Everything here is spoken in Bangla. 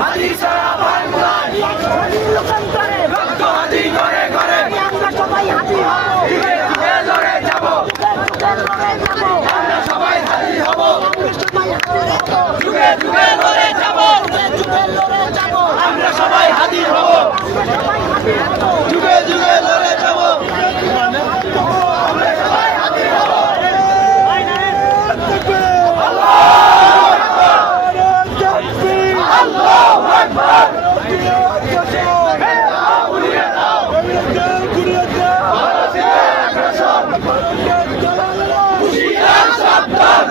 হাদি ছাড়া বাংলায় লোকান্তরে রক্ত হাদি করে করে আমরা সবাই হাদি হব যুগে যুগে লড়ে যাব আমরা সবাই হাদি হব যুগে যুগে লড়ে যাব আমরা সবাই হাদি হব যুগে যুগে লড়ে যাব আমরা সবাই হাদি হব আল্লাহু আকবার হুশিয়ার সাবধান